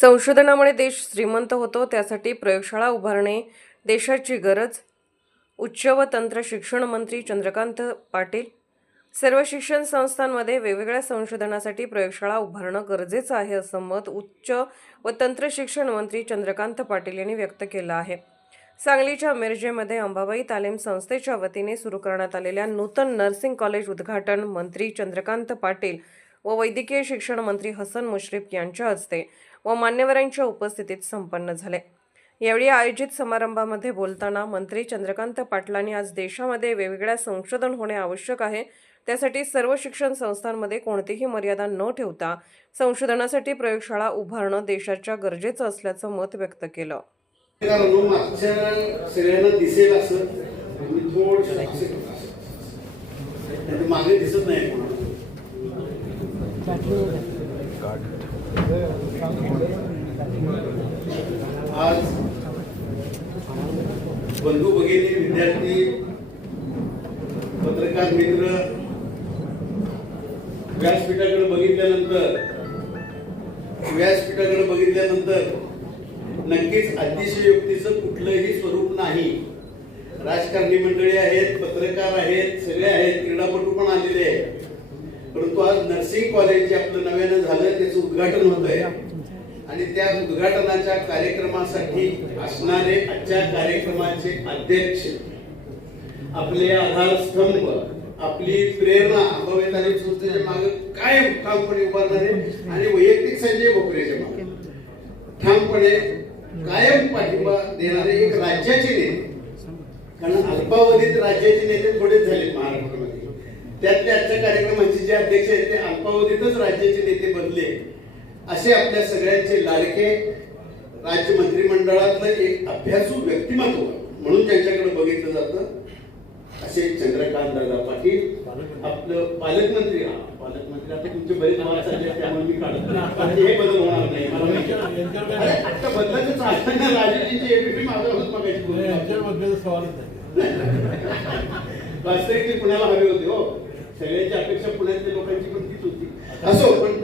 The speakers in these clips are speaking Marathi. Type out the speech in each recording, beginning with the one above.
संशोधनामुळे देश श्रीमंत होतो त्यासाठी प्रयोगशाळा उभारणे देशाची गरज. उच्च व तंत्र शिक्षण मंत्री चंद्रकांत पाटील. सर्व शिक्षण संस्थांमध्ये वेगवेगळ्या संशोधनासाठी प्रयोगशाळा उभारणं गरजेचं आहे असं मत उच्च व तंत्र शिक्षण मंत्री चंद्रकांत पाटील यांनी व्यक्त केलं आहे. सांगलीच्या मिरजेमध्ये अंबाबाई तालीम संस्थेच्या वतीने सुरू करण्यात आलेल्या नूतन नर्सिंग कॉलेज उद्घाटन मंत्री चंद्रकांत पाटील व वैद्यकीय शिक्षण मंत्री हसन मुश्रीफ यांच्या हस्ते. व मान्यवरांच्या उपस्थितीत संपन्न झाले. यावेळी आयोजित समारंभामध्ये बोलताना मंत्री चंद्रकांत पाटलांनी आज देशामध्ये वेगवेगळ्या संशोधन होणे आवश्यक आहे. त्यासाठी सर्व शिक्षण संस्थांमध्ये कोणतीही मर्यादा न ठेवता संशोधनासाठी प्रयोगशाळा उभारणं देशाच्या गरजेचं असल्याचं मत व्यक्त केलं. मागच्या दिसेल असं मागे दिसत नाही आज बंधू भगिनी विद्यार्थी पत्रकार मित्र व्यासपीठाकडे बघितल्यानंतर व्यासपीठाकडे बघितल्यानंतर नक्कीच अतिशयोक्तीचं कुठलंही स्वरूप नाही. राजकारणी मंडळी आहेत पत्रकार आहेत सगळे आहेत क्रीडापटू परंतु आज नर्सिंग कॉलेज जे आपलं नव्यानं झालं त्याचं उद्घाटन होत आहे. आणि त्या उद्घाटनाच्या कार्यक्रमासाठी असणारे आजच्या कार्यक्रमाचे अध्यक्ष आपले आधारस्तंभ आपली प्रेरणा भव्य तालीम संस्थेच्या मागे कायम ठामपणे उभारणारे आणि वैयक्तिक संजय भोकरेच्या मागे. ठामपणे कायम पाठिंबा देणारे एक राज्याचे नेते. कारण अल्पावधीत राज्याचे नेते थोडेच झाले महाराष्ट्रामध्ये. त्यातले आजच्या कार्यक्रमाचे जे अध्यक्ष आहेत ते अल्पावधीतच राज्याचे नेते बनले. असे आपल्या सगळ्यांचे लाडके राज्य मंत्रिमंडळातलं एक अभ्यासू व्यक्तिमत्व म्हणून त्यांच्याकडे बघितलं जातं. असे चंद्रकांत दादा पाटील आपलं पालकमंत्री. हा, पालकमंत्री. आता तुमचे बरेच नाव चालले त्यामुळे मी काढत हे बदल होणार नाही. मला आता बदलाचं चालतं ना. राजकीयची एबीपी मागं होत बघायची. वास्तविक ते पुण्याला हवे होते हो. सगळ्यांची अपेक्षा पुण्यातल्या लोकांची पण तीच होती. असो पण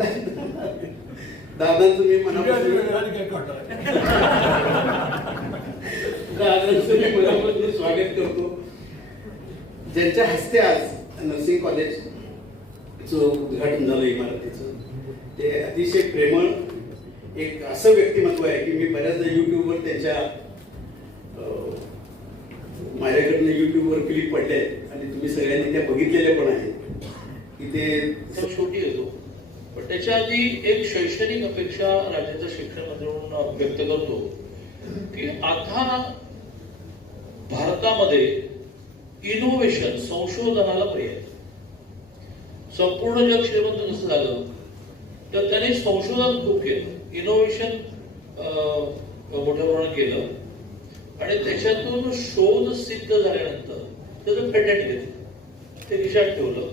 दादांचं मी मनापासून दादांचं मी मनापासून स्वागत करतो. ज्यांच्या हस्ते आज नर्सिंग कॉलेजचं उद्घाटन झालं इमारतीचं ते अतिशय प्रेमळ एक असं व्यक्तिमत्व आहे की मी बऱ्याचदा युट्यूबवर त्याच्या माझ्याकडनं युट्यूबवर क्लिप पडले आहेत आणि तुम्ही सगळ्यांनी त्या बघितलेल्या पण आहेत. इथे छोटी येतो पण त्याच्या आधी एक शैक्षणिक अपेक्षा राज्याच्या शिक्षण मंत्री म्हणून व्यक्त करतो की आता भारतामध्ये इनोव्हेशन संशोधनाला पर्याय संपूर्ण जग श्रीमंत कसं झालं तर त्याने संशोधन खूप केलं. इनोव्हेशन मोठ्या प्रमाणात केलं. आणि त्याच्यातून शोध सिद्ध झाल्यानंतर त्याचं पेटंट घेतलं. ते विचार ठेवलं.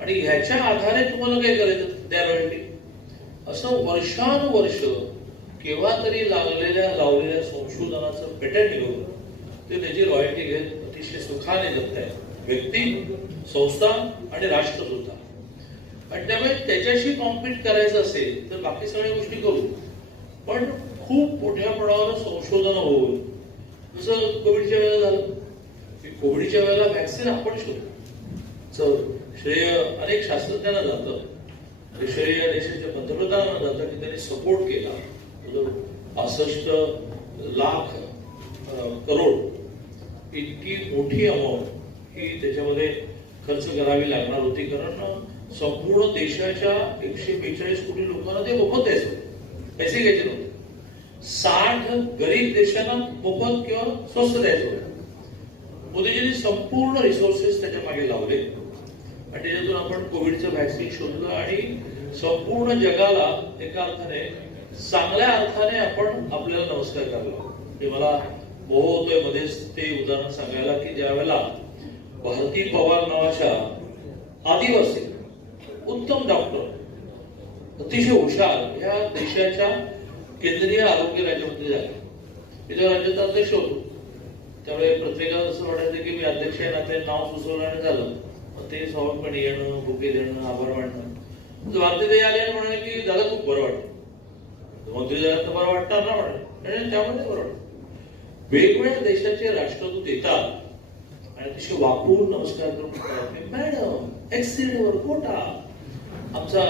आणि ह्याच्या आधारे तुम्हाला काय करायचं? त्या रॉयल्टी असं वर्षानुवर्ष केव्हा तरी लागलेल्या लावलेल्या संशोधनाचं पेटंट घेऊन ते त्याची रॉयल्टी घेत अतिशय सुखाने जगत व्यक्ती संस्था आणि राष्ट्र सुद्धा. आणि त्यामुळे त्याच्याशी कॉम्पिट करायचं असेल तर बाकी सगळ्या गोष्टी करू. पण खूप मोठ्या प्रमाणावर संशोधन होऊन जसं कोविडच्या वेळेला झालं की कोविडच्या वेळेला व्हॅक्सिन आपण शोधलं. श्रेय अनेक शास्त्रज्ञांना जातं. श्रेय देशाच्या पंतप्रधानांना जातं की त्यांनी सपोर्ट केला. म्हणजे पासष्ट लाख करोड इतकी मोठी अमाऊंट ही त्याच्यामध्ये खर्च करावी लागणार होती. कारण संपूर्ण देशाच्या एकशे बेचाळीस कोटी लोकांना ते मोफत द्यायचं पैसे घ्यायचे नव्हते. साठ गरीब देशांना मोफत किंवा स्वस्त द्यायचं होतं. मोदीजींनी संपूर्ण रिसोर्सेस त्याच्यामागे लावले. आणि त्याच्यातून आपण कोविडचं व्हॅक्सिन शोधलं आणि संपूर्ण जगाला एका अर्थाने चांगल्या अर्थाने आपण आपल्याला नमस्कार करला ते मला मोह होतोय मध्येच ते उदाहरण सांगायला की ज्या वेळेला भारती पवार नावाच्या आदिवासी उत्तम डॉक्टर अतिशय हुशार ह्या देशाच्या केंद्रीय आरोग्य राज्यमंत्री झाले. मी त्या राज्याचा अध्यक्ष होतो त्यामुळे प्रत्येकाला असं वाटायचं की मी अध्यक्ष आहे नाते नाव सुचवलं आणि झालं. ते स्वाभाविकपणे येणं बुके देणं आभार मानणं. भारतीय ते आले म्हणाले की दादा खूप बरं वाटतं मंत्री झाला तर बरं वाटतं ना म्हणाले त्यामध्ये बरं वाटतं वेगवेगळ्या देशाचे राष्ट्रदूत येतात आणि तसे वापरून नमस्कार करून मॅडम एक्सिडेंटवर कोटा आमचा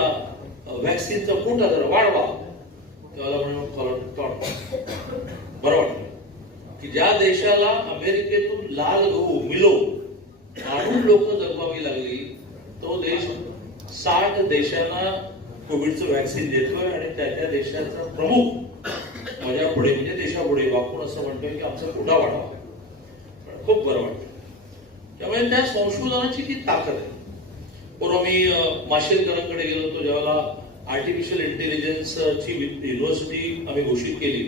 व्हॅक्सिनचा कोटा जरा वाढवा. त्याला म्हणून कॉलर बरं वाटलं. की ज्या देशाला अमेरिकेतून लाल गहू मिलो आणून लोक जगवावी लागली तो देश साठ देशांना कोविडचं व्हॅक्सिन देतोय आणि त्या त्या देशाचा प्रमुख माझ्या पुढे म्हणजे देशापुढे वाकून असं म्हणतोय की आमचा कुठा वाढवा पण खूप बरं वाटतं त्यामुळे त्या संशोधनाची ती ताकद आहे. बरोबर मी माशेलकरांकडे गेलो होतो ज्यावेळेला आर्टिफिशियल इंटेलिजन्सची युनिव्हर्सिटी आम्ही घोषित केली.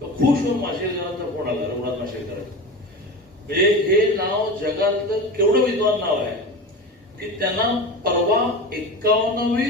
तर खुश होऊन माशेलकरांचा फोन आला रघुनाथ माशेलकरांचा म्हणजे हे नाव जगातलं केवढं विद्वान नाव आहे की त्यांना परवा एक्कावन्नावी